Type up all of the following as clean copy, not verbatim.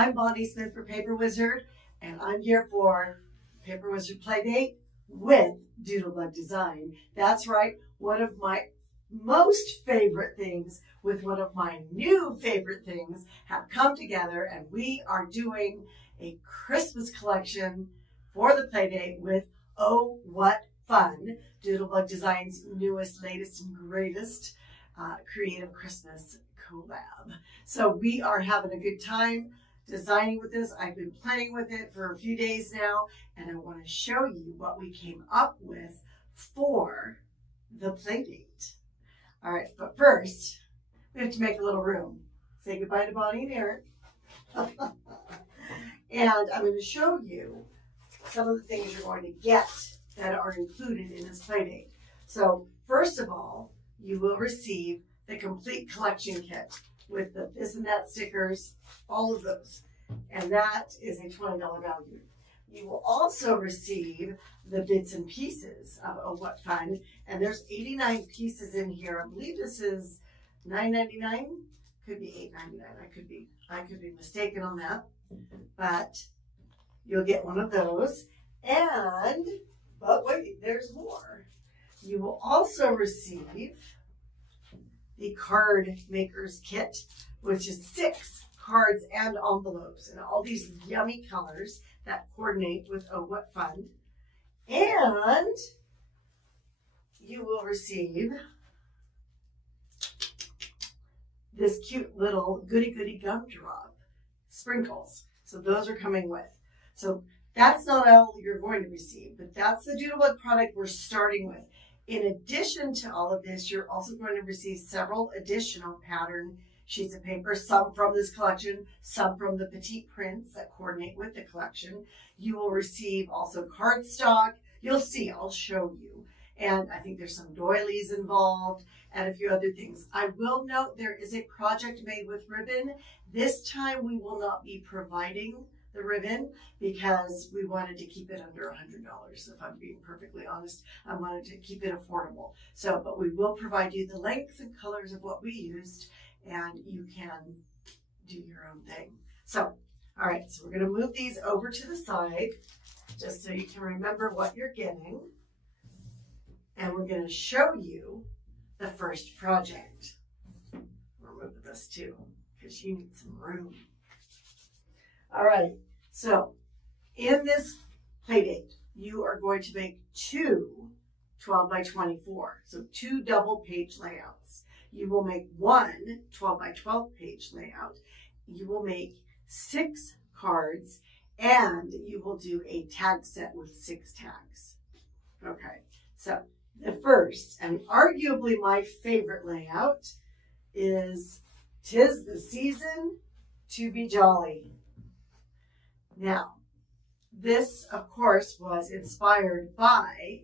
I'm Bonnie Smith for Paper Wizard, and I'm here for Paper Wizard Playdate with Doodlebug Design. That's right, one of my most favorite things with one of my new favorite things have come together, and we are doing a Christmas collection for the Playdate with Oh What Fun, Doodlebug Design's newest, latest, and greatest creative Christmas collab. So we are having a good time designing with this. I've been playing with it for a few days now, and I want to show you what we came up with for the Playdate. All right, but first, we have to make a little room. Say goodbye to Bonnie and Eric. And I'm going to show you some of the things you're going to get that are included in this Playdate. So first of all, you will receive the complete collection kit with the this and that stickers, all of those. And that is a $20 value. You will also receive the bits and pieces of Oh What Fun. And there's 89 pieces in here. I believe this is $9.99. Could be $8.99. I could be mistaken on that. But you'll get one of those. But wait, there's more. You will also receive the card maker's kit, which is 6 cards and envelopes and all these yummy colors that coordinate with Oh What Fun. And you will receive this cute little goody gumdrop sprinkles. So those are coming with. So that's not all you're going to receive, but that's the Doodlebug product we're starting with. In addition to all of this, you're also going to receive several additional pattern sheets of paper, some from this collection, some from the petite prints that coordinate with the collection. You will receive also cardstock. You'll see, I'll show you. And I think there's some doilies involved and a few other things. I will note there is a project made with ribbon. This time we will not be providing the ribbon because we wanted to keep it under $100. If I'm being perfectly honest, I wanted to keep it affordable. So, but we will provide you the lengths and colors of what we used, and you can do your own thing. So, all right, so we're going to move these over to the side just so you can remember what you're getting. And we're going to show you the first project. We'll move this too because you need some room. All right, so in this Playdate, you are going to make 2 12 by 24, so 2 double page layouts. You will make 1 12 by 12 page layout. You will make 6 cards, and you will do a tag set with 6 tags. Okay, so the first, and arguably my favorite layout, is 'Tis the Season to Be Jolly. Now, this, of course, was inspired by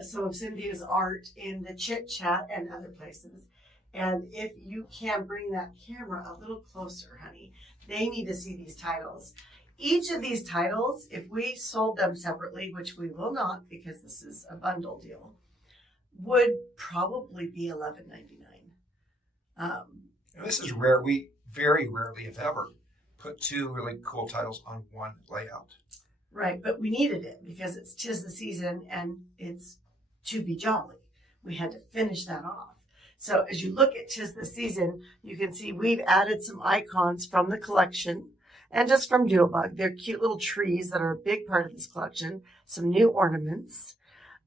some of Cynthia's art in the Chit Chat and other places. And if you can bring that camera a little closer, honey, they need to see these titles. Each of these titles, if we sold them separately, which we will not because this is a bundle deal, would probably be $11.99. And this is rare. We very rarely, if ever, put 2 really cool titles on one layout. Right, but we needed it because it's 'Tis the Season and it's to be jolly. We had to finish that off. So as you look at 'Tis the Season, you can see we've added some icons from the collection and just from Doodlebug. They're cute little trees that are a big part of this collection. Some new ornaments.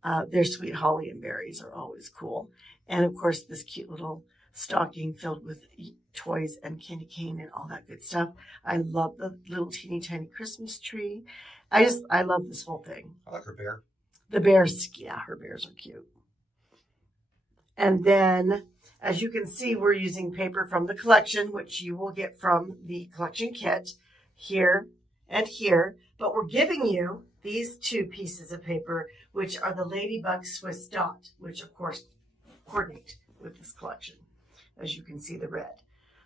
Their sweet holly and berries are always cool. And of course, this cute little stocking filled with toys and candy cane and all that good stuff. I love the little teeny tiny Christmas tree. I love this whole thing. I like her bear. The bears, yeah, her bears are cute. And then, as you can see, we're using paper from the collection, which you will get from the collection kit here and here. But we're giving you these 2 pieces of paper, which are the Ladybug Swiss Dot, which of course coordinate with this collection. As you can see, the red.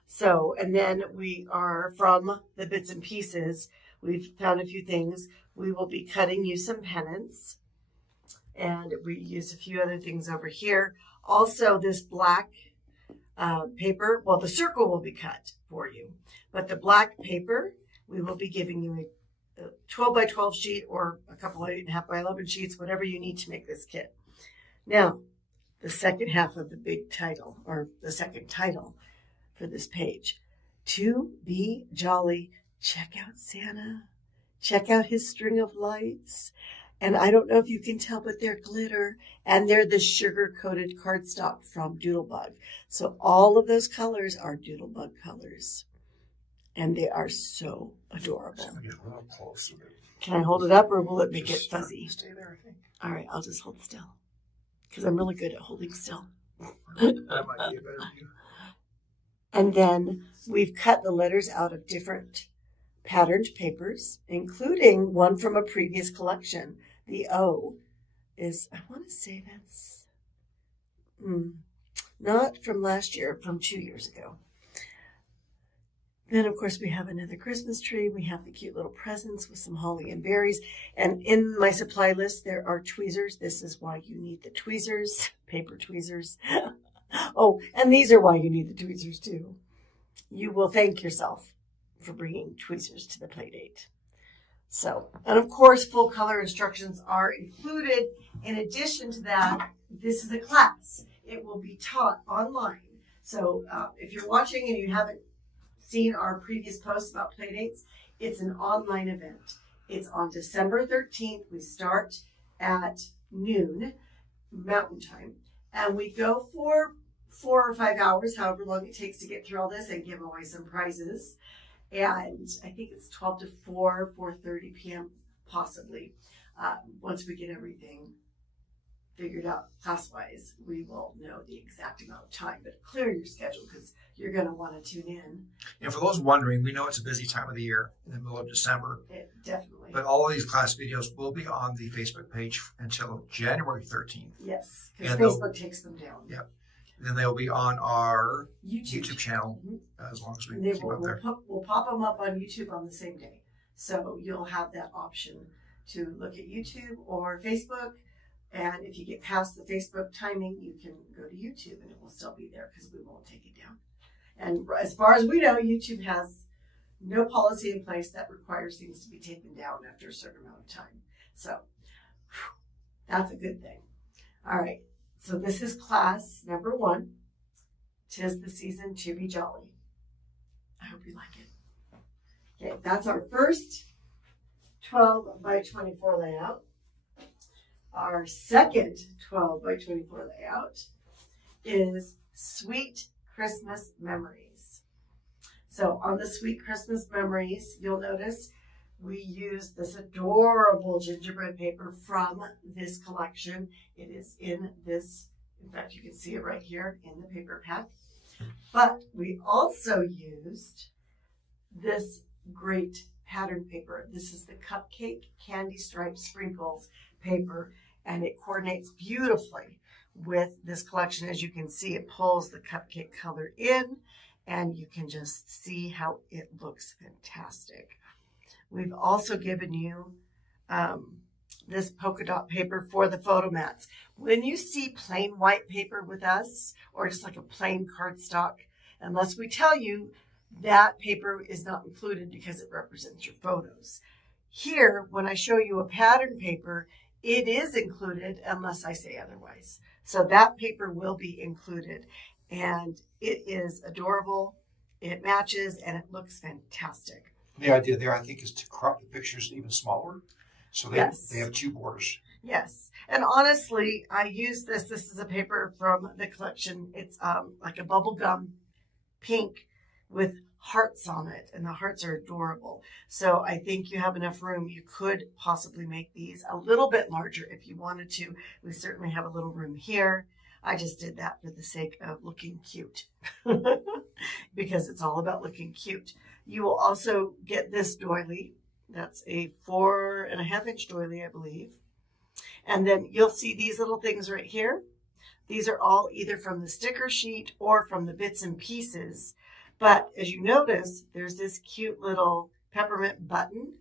So, and then we are from the bits and pieces, we've found a few things. We will be cutting you some pennants, and we use a few other things over here. Also, this black paper, well, the circle will be cut for you, but the black paper we will be giving you a 12 by 12 sheet or a couple of 8.5 by 11 sheets, whatever you need to make this kit. Now, the second half of the big title, or the second title for this page, To Be Jolly, check out Santa, check out his string of lights. And I don't know if you can tell, but they're glitter, and they're the sugar-coated cardstock from Doodlebug. So all of those colors are Doodlebug colors, and they are so adorable. It's gonna get a little closer. Can I hold it up, or will it make it fuzzy? Stay there, I think. All right, I'll just hold still, because I'm really good at holding still. That might be a better view. And then we've cut the letters out of different patterned papers, including one from a previous collection. The O is, I want to say that's not from last year, from 2 years ago. Then, of course, we have another Christmas tree. We have the cute little presents with some holly and berries. And in my supply list, there are tweezers. This is why you need the tweezers, paper tweezers. Oh, and these are why you need the tweezers, too. You will thank yourself for bringing tweezers to the Playdate. So, and of course, full color instructions are included. In addition to that, this is a class. It will be taught online. So if you're watching and you haven't seen our previous posts about Playdates, it's an online event. It's on December 13th. We start at noon Mountain Time, and we go for 4 or 5 hours, however long it takes to get through all this, and give away some prizes. And I think it's 12 to 4, 4:30 p.m. possibly. Once we get everything figured out class-wise, we will know the exact amount of time. But clear your schedule, because you're going to want to tune in. And for those wondering, we know it's a busy time of the year in the middle of December. Definitely. But all of these class videos will be on the Facebook page until January 13th. Yes, because Facebook takes them down. Yeah. Then they'll be on our YouTube channel as long as we keep up there. We'll pop them up on YouTube on the same day. So you'll have that option to look at YouTube or Facebook. And if you get past the Facebook timing, you can go to YouTube and it will still be there because we won't take it down. And as far as we know, YouTube has no policy in place that requires things to be taken down after a certain amount of time. So that's a good thing. All right. So this is class number 1. 'Tis the season to be jolly. I hope you like it. Okay, that's our first 12 by 24 layout. Our second 12 by 24 layout is Sweet Christmas Memories. So on the Sweet Christmas Memories, you'll notice we use this adorable gingerbread paper from this collection. It is in this, in fact, you can see it right here in the paper pack. But we also used this great pattern paper. This is the Cupcake Candy Stripe Sprinkles paper, and it coordinates beautifully with this collection. As you can see, it pulls the cupcake color in, and you can just see how it looks fantastic. We've also given you this polka dot paper for the photo mats. When you see plain white paper with us, or just like a plain cardstock, unless we tell you, that paper is not included because it represents your photos. Here, when I show you a pattern paper, it is included unless I say otherwise. So that paper will be included, and it is adorable. It matches, and it looks fantastic. The idea there, I think, is to crop the pictures even smaller. So they have 2 borders. Yes. And honestly, I use this. This is a paper from the collection. It's like a bubblegum pink with hearts on it. And the hearts are adorable. So I think you have enough room. You could possibly make these a little bit larger if you wanted to. We certainly have a little room here. I just did that for the sake of looking cute. Because it's all about looking cute. You will also get this doily. That's a 4.5-inch doily, I believe. And then you'll see these little things right here. These are all either from the sticker sheet or from the bits and pieces. But as you notice, there's this cute little peppermint button.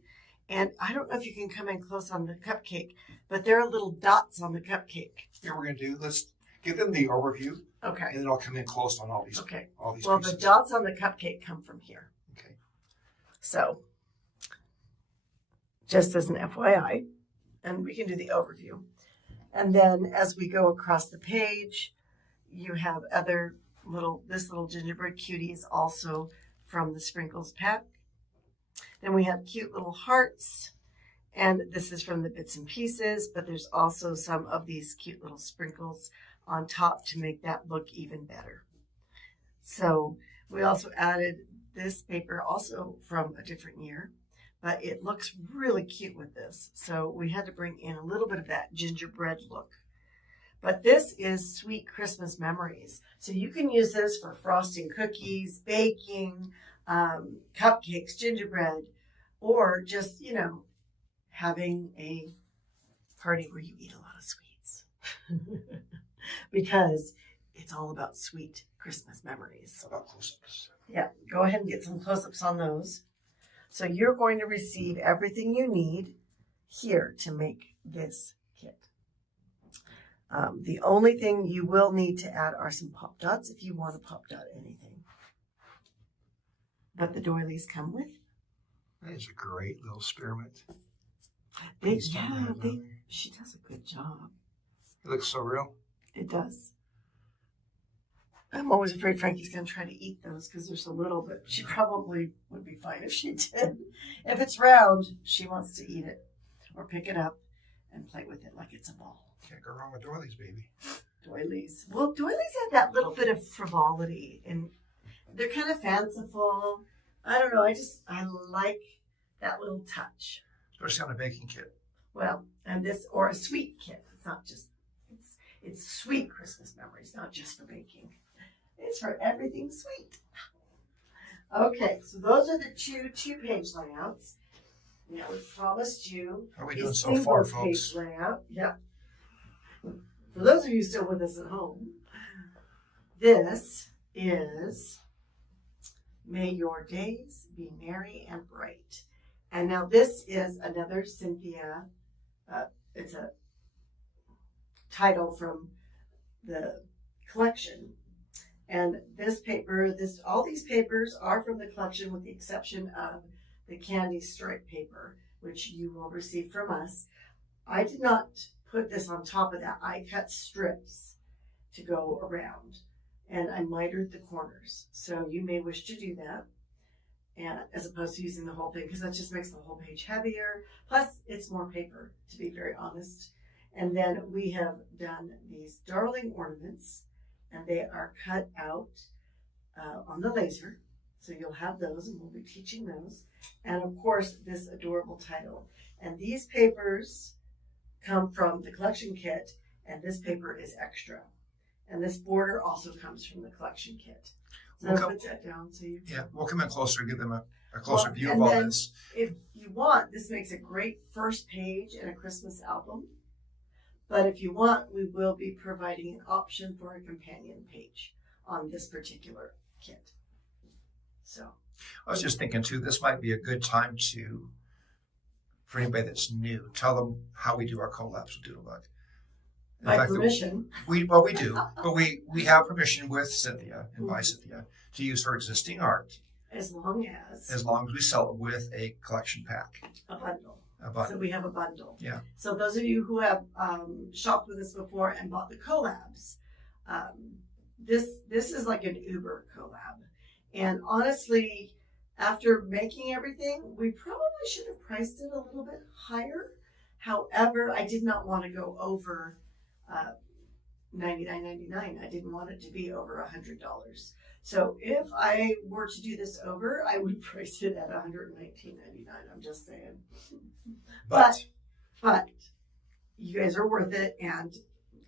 And I don't know if you can come in close on the cupcake, but there are little dots on the cupcake. Here we're going to do, let's give them the overview. Okay. And then I'll come in close on all these. Okay. All these well, pieces. The dots on the cupcake come from here. Okay. So just as an FYI. And we can do the overview. And then as we go across the page, you have this little gingerbread cutie is also from the Sprinkles pack. Then we have cute little hearts. And this is from the Bits and Pieces, but there's also some of these cute little sprinkles on top to make that look even better. So we also added this paper also from a different year, but it looks really cute with this. So we had to bring in a little bit of that gingerbread look. But this is Sweet Christmas Memories. So you can use this for frosting cookies, baking, cupcakes, gingerbread, or just, having a party where you eat a lot of sweets. Because it's all about sweet Christmas memories. How about close-ups? Yeah, go ahead and get some close-ups on those. So you're going to receive everything you need here to make this kit. The only thing you will need to add are some pop dots if you want to pop dot anything. But the doilies come with. That is a great little spearmint. She does a good job. It looks so real. It does. I'm always afraid Frankie's going to try to eat those because they're so little, but she probably would be fine if she did. If it's round, she wants to eat it or pick it up and play with it like it's a ball. Can't go wrong with doilies, baby. Doilies. Well, doilies have that little bit of frivolity, and they're kind of fanciful. I don't know. I like that little touch. Especially on a baking kit. Well, and this, or a sweet kit. It's not just, it's sweet Christmas memories, not just for baking. It's for everything sweet. Okay, so those are the two-page layouts. Now, we promised you How are we doing so far, single-page folks? layout. Yep. For those of you still with us at home, this is May Your Days Be Merry and Bright. And now this is another Cynthia, it's a title from the collection. And this paper, all these papers are from the collection with the exception of the candy stripe paper, which you will receive from us. I did not put this on top of that. I cut strips to go around and I mitered the corners. So you may wish to do that. And as opposed to using the whole thing, because that just makes the whole page heavier. Plus, it's more paper, to be very honest. And then we have done these darling ornaments, and they are cut out on the laser. So you'll have those, and we'll be teaching those. And of course, this adorable title. And these papers come from the collection kit, and this paper is extra. And this border also comes from the collection kit. So I'll put that down so you... Yeah, we'll come in closer and give them a closer view of all this. If you want, this makes a great first page in a Christmas album. But if you want, we will be providing an option for a companion page on this particular kit. So I was just thinking too, this might be a good time for anybody that's new, tell them how we do our collabs with Doodlebug. By permission. We do, but we have permission with Cynthia and by Cynthia to use her existing art. As long as we sell it with a collection pack. A bundle. So we have a bundle. Yeah. So those of you who have shopped with us before and bought the collabs, this is like an Uber collab. And honestly, after making everything, we probably should have priced it a little bit higher. However, I did not want to go over $99.99. I didn't want it to be over $100. So if I were to do this over, I would price it at $119.99. I'm just saying. But you guys are worth it, and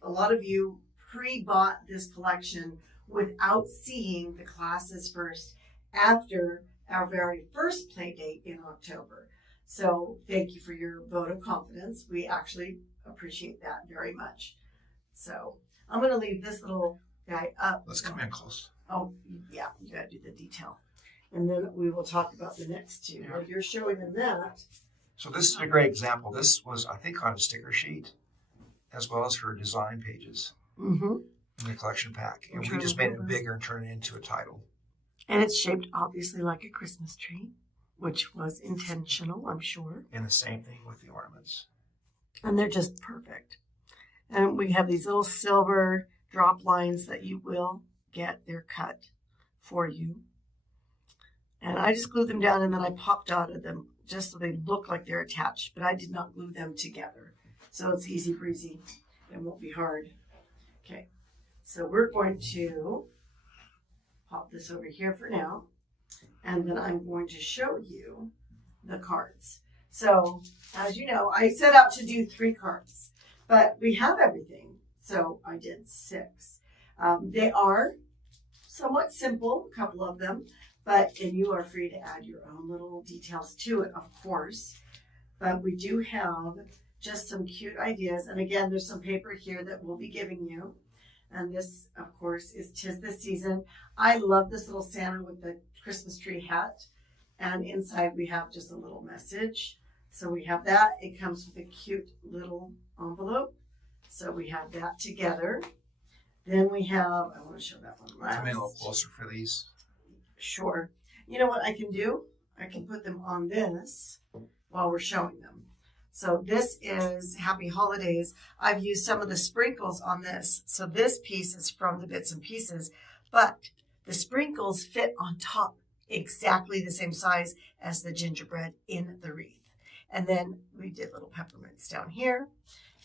a lot of you pre-bought this collection without seeing the classes first after our very first play date in October. So thank you for your vote of confidence. We actually appreciate that very much. So I'm going to leave this little guy up. Let's come in close. Oh, yeah, you got to do the detail. And then we will talk about the next two. Yeah. While you're showing them that. So this is a great example. This was, I think, on a sticker sheet, as well as her design pages in the collection pack. And we just made it bigger and turned it into a title. And it's shaped obviously like a Christmas tree. which was intentional, I'm sure. And the same thing with the ornaments. And they're just perfect. And we have these little silver drop lines that you will get. They're cut for you. And I just glued them down and then I pop dotted them just so they look like they're attached, but I did not glue them together. So it's easy breezy. It won't be hard. Okay, so we're going to pop this over here for now. And then I'm going to show you the cards. So as you know, I set out to do 3 cards, but we have everything. So I did 6. They are somewhat simple, a couple of them, and you are free to add your own little details to it, of course. But we do have just some cute ideas. And again, there's some paper here that we'll be giving you. And this, of course, is 'Tis the Season. I love this little Santa with the Christmas tree hat. And inside we have just a little message. So we have that. It comes with a cute little envelope. So we have that together. Then we have, I want to show that one last. Come in a little closer for these. Sure. You know what I can do? I can put them on this while we're showing them. So this is Happy Holidays. I've used some of the sprinkles on this. So this piece is from the bits and pieces, but the sprinkles fit on top exactly the same size as the gingerbread in the wreath. And then we did little peppermints down here,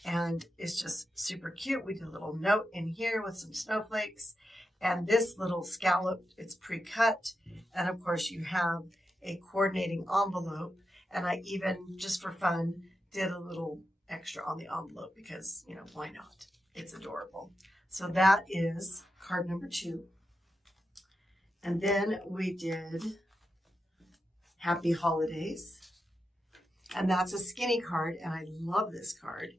and it's just super cute. We did a little note in here with some snowflakes, and this little scallop, it's pre-cut. And of course you have a coordinating envelope, and I even, just for fun, did a little extra on the envelope because, you know, why not? It's adorable. So that is card number 2. And then we did Happy Holidays. And that's a skinny card, and I love this card.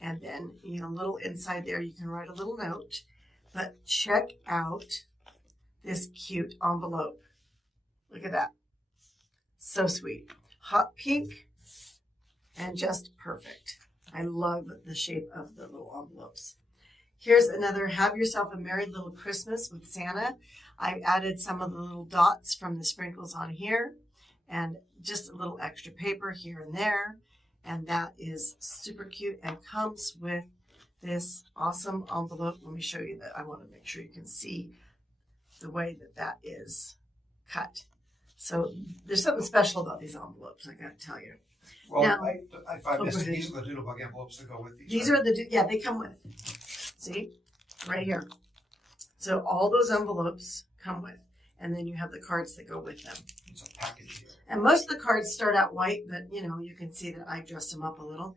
And then, you know, a little inside there, you can write a little note. But check out this cute envelope. Look at that. So sweet. Hot pink and just perfect. I love the shape of the little envelopes. Here's another Have Yourself a Merry Little Christmas with Santa. I added some of the little dots from the sprinkles on here and just a little extra paper here and there. And that is super cute and comes with this awesome envelope. Let me show you that. I want to make sure you can see the way that that is cut. So there's something special about these envelopes, I got to tell you. Well, Now, if I missed it, these are the Doodlebug envelopes that go with these. These are the, yeah, they come with. See, right here. So all those envelopes come with, and then you have the cards that go with them. It's a package here. And most of the cards start out white, but you know, you can see that I dressed them up a little.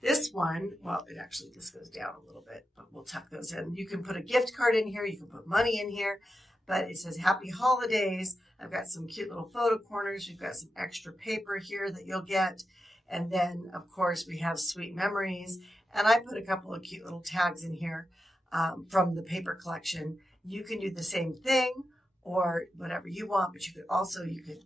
This one, well, it actually just goes down a little bit, but we'll tuck those in. You can put a gift card in here. You can put money in here, but it says Happy Holidays. I've got some cute little photo corners. We've got some extra paper here that you'll get. And then, of course, we have Sweet Memories. And I put a couple of cute little tags in here from the paper collection. You can do the same thing or whatever you want, but you could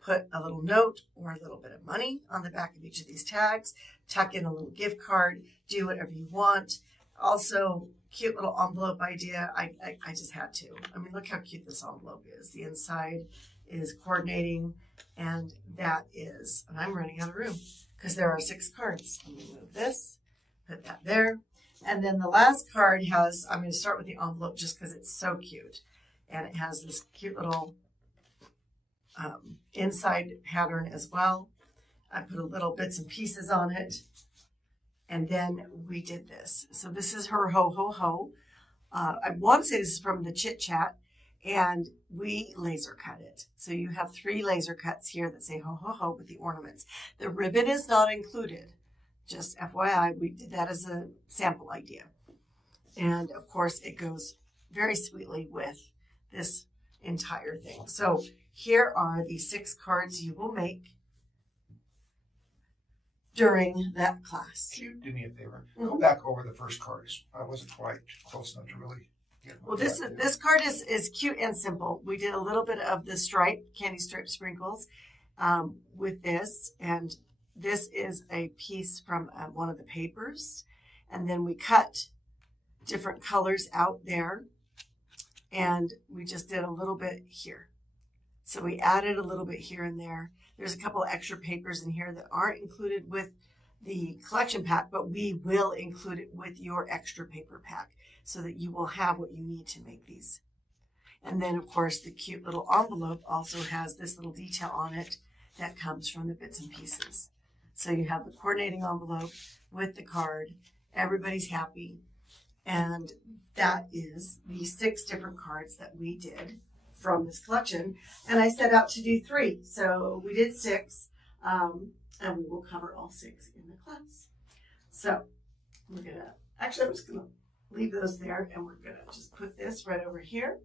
put a little note or a little bit of money on the back of each of these tags, tuck in a little gift card, do whatever you want. Also, cute little envelope idea. I just had to. I mean, look how cute this envelope is. The inside is coordinating, and that is, and I'm running out of room because there are 6 cards. Let me move this, put that there. And then the last card has, I'm going to start with the envelope just because it's so cute. And it has this cute little inside pattern as well. I put a little bits and pieces on it. And then we did this. So this is her Ho Ho Ho. I want to say this is from the Chit Chat, and we laser cut it. So you have 3 laser cuts here that say Ho Ho Ho with the ornaments. The ribbon is not included. Just FYI, we did that as a sample idea. And of course, it goes very sweetly with this entire thing. So here are the 6 cards you will make during that class. Can you do me a favor? Go back over the first cards. I wasn't quite close enough to really get well, this card is cute and simple. We did a little bit of the candy stripe sprinkles with this, and this is a piece from one of the papers, and then we cut different colors out there, and we just did a little bit here. So we added a little bit here and there. There's a couple extra papers in here that aren't included with the collection pack, but we will include it with your extra paper pack so that you will have what you need to make these. And then, of course, the cute little envelope also has this little detail on it that comes from the bits and pieces. So you have the coordinating envelope with the card. Everybody's happy. And that is the 6 different cards that we did from this collection. And I set out to do 3. So we did 6. And we will cover all 6 in the class. So we're going to, actually, I'm just going to leave those there. And we're going to just put this right over here.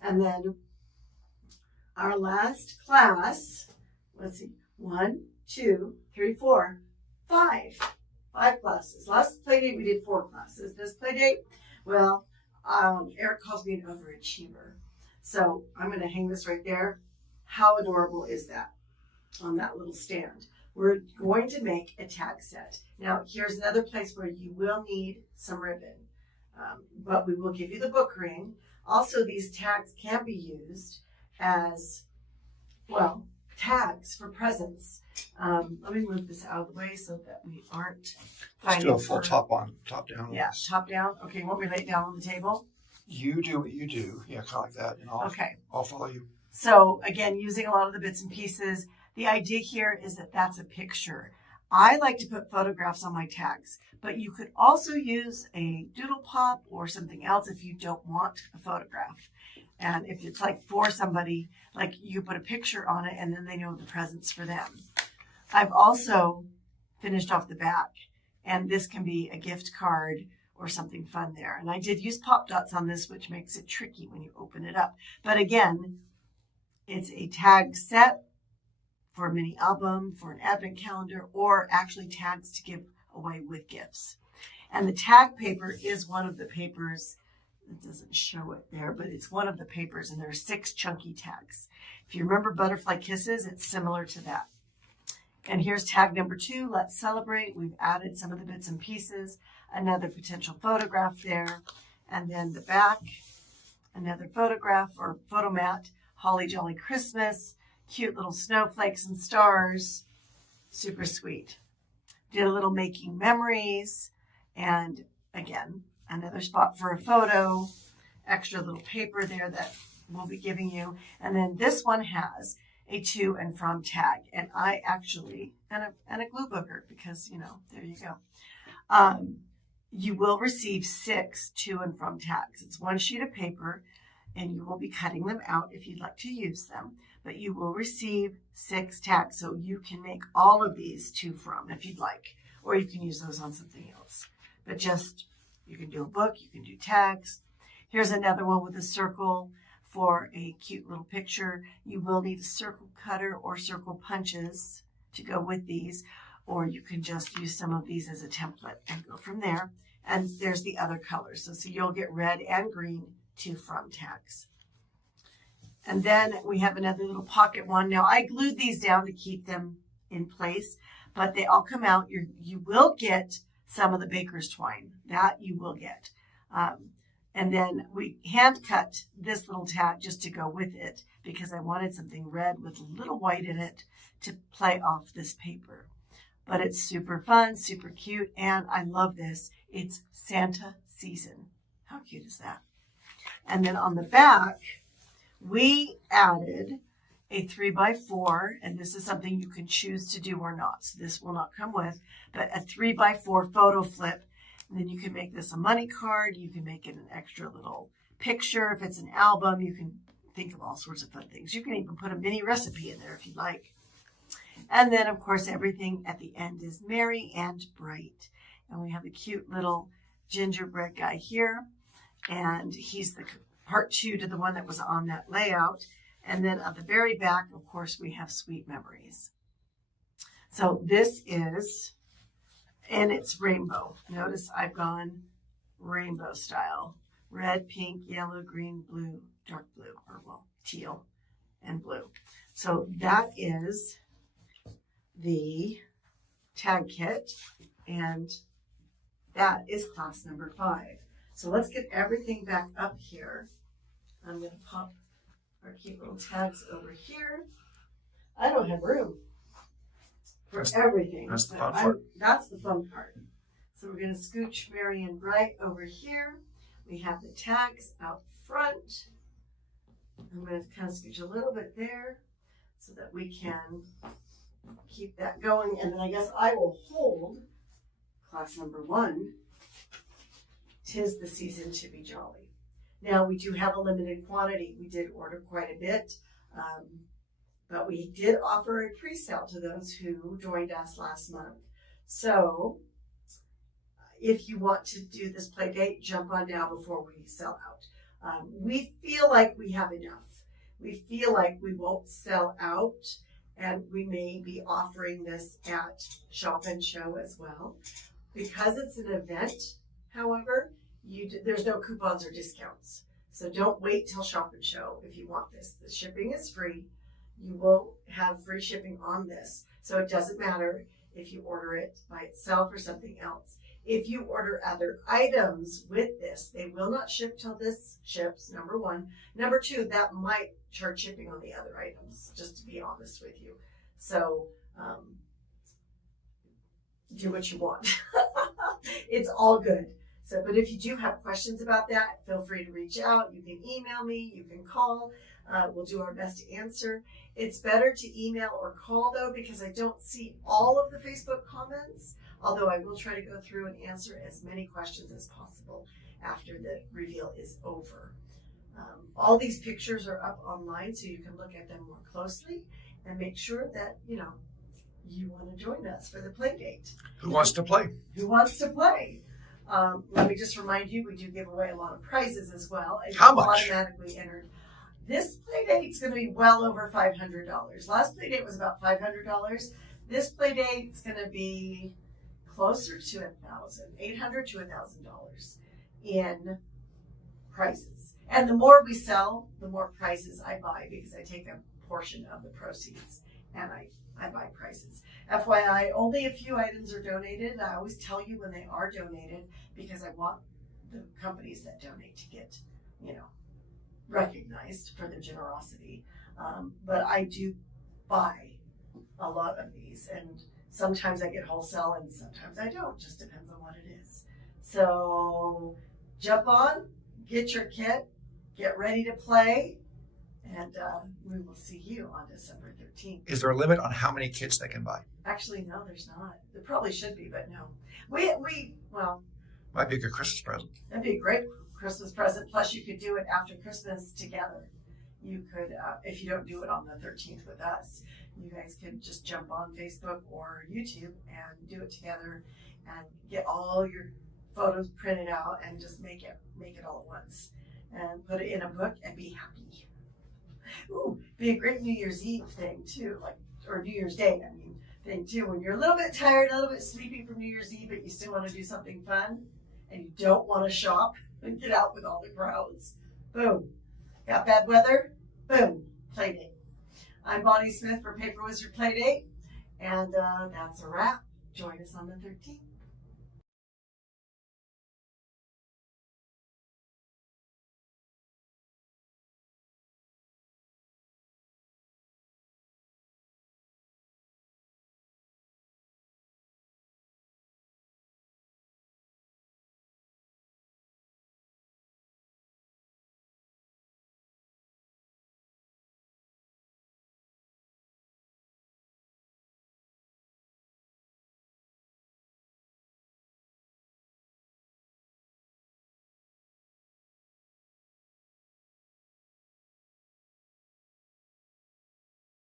And then our last class, let's see, 1, 2, 3, 4, 5. 5 classes. Last Playdate, we did 4 classes. This Playdate, well, Eric calls me an overachiever. So I'm going to hang this right there. How adorable is that on that little stand? We're going to make a tag set. Now, here's another place where you will need some ribbon, but we will give you the book ring. Also, these tags can be used as, well, tags for presents. Let me move this out of the way so that we aren't Let's do a full top down. Yeah, top down. Okay, you want me to lay it down on the table? You do what you do. Yeah, kind of like that. And I'll follow you. So, again, using a lot of the bits and pieces. The idea here is that that's a picture. I like to put photographs on my tags, but you could also use a doodle pop or something else if you don't want a photograph. And if it's like for somebody, like you put a picture on it and then they know the present's for them. I've also finished off the back, and this can be a gift card or something fun there. And I did use pop dots on this, which makes it tricky when you open it up. But again, it's a tag set for a mini album, for an advent calendar, or actually tags to give away with gifts. And the tag paper is one of the papers. It doesn't show it there, but it's one of the papers, and there are 6 chunky tags. If you remember Butterfly Kisses, it's similar to that. And here's tag number 2, Let's Celebrate. We've added some of the bits and pieces, another potential photograph there, and then the back, another photograph or photo mat, Holly Jolly Christmas, cute little snowflakes and stars, super sweet. Did a little making memories, and again, another spot for a photo, extra little paper there that we'll be giving you. And then this one has a to and from tag, and I actually, and a glue booger, because, you know, there you go. You will receive 6 to and from tags. It's 1 sheet of paper, and you will be cutting them out if you'd like to use them. But you will receive 6 tags, so you can make all of these to from if you'd like, or you can use those on something else. But just, you can do a book, you can do tags. Here's another one with a circle for a cute little picture. You will need a circle cutter or circle punches to go with these, or you can just use some of these as a template and go from there. And there's the other colors. So you'll get red and green to from tags. And then we have another little pocket one. Now I glued these down to keep them in place, but they all come out. You will get some of the baker's twine. That you will get. And then we hand cut this little tag just to go with it because I wanted something red with a little white in it to play off this paper. But it's super fun, super cute, and I love this. It's Santa season. How cute is that? And then on the back, we added a 3x4, and this is something you can choose to do or not. So this will not come with, but a 3x4 photo flip. And then you can make this a money card. You can make it an extra little picture. If it's an album, you can think of all sorts of fun things. You can even put a mini recipe in there if you'd like. And then, of course, everything at the end is merry and bright. And we have a cute little gingerbread guy here. And he's the part 2 to the one that was on that layout. And then at the very back, of course, we have sweet memories. So this is, and it's rainbow. Notice I've gone rainbow style. Red, pink, yellow, green, blue, dark blue, or well, teal and blue. So that is the tag kit, and that is class number 5. So let's get everything back up here. I'm going to pop our cute little tags over here. I don't have room for everything. That's the fun part. That's the fun part. So we're going to scooch Merry and Bright over here. We have the tags out front. I'm going to kind of scooch a little bit there so that we can keep that going. And then I guess I will hold class number 1. 'Tis the season to be jolly. Now we do have a limited quantity. We did order quite a bit, but we did offer a pre-sale to those who joined us last month. So if you want to do this play date, jump on now before we sell out. We feel like we have enough. We feel like we won't sell out, and we may be offering this at Shop and Show as well. Because it's an event, however, there's no coupons or discounts. So don't wait till Shop and Show if you want this. The shipping is free. You will have free shipping on this. So it doesn't matter if you order it by itself or something else. If you order other items with this, they will not ship till this ships, number 1. Number 2, that might charge shipping on the other items, just to be honest with you. So do what you want. It's all good. So, but if you do have questions about that, feel free to reach out. You can email me, you can call. We'll do our best to answer. It's better to email or call though, because I don't see all of the Facebook comments, although I will try to go through and answer as many questions as possible after the reveal is over. All these pictures are up online, so you can look at them more closely and make sure that, you want to join us for the play date. Who wants to play? Who wants to play? Let me just remind you, we do give away a lot of prizes as well. And How much? Automatically entered. This play date is going to be well over $500. Last play date was about $500. This play date is going to be closer to $800 to $1,000 in prizes. And the more we sell, the more prizes I buy, because I take a portion of the proceeds and I buy prizes. FYI, only a few items are donated. I always tell you when they are donated, because I want the companies that donate to get, recognized for their generosity. But I do buy a lot of these, and sometimes I get wholesale and sometimes I don't. Just depends on what it is. So jump on, get your kit, get ready to play, and we will see you on December 13th. Is there a limit on how many kits they can buy? Actually, no, there's not. There probably should be, but no. Well, might be a good Christmas present. That'd be a great Christmas present. Plus, you could do it after Christmas together. You could, if you don't do it on the 13th with us, you guys could just jump on Facebook or YouTube and do it together and get all your photos printed out and just make it all at once and put it in a book and be happy. Ooh, be a great New Year's Eve thing too, or New Year's Day, thing too. When you're a little bit tired, a little bit sleepy from New Year's Eve, but you still want to do something fun and you don't want to shop and get out with all the crowds. Boom. Got bad weather? Boom. Playdate. I'm Bonnie Smith for Paper Wizard Playdate, and that's a wrap. Join us on the 13th.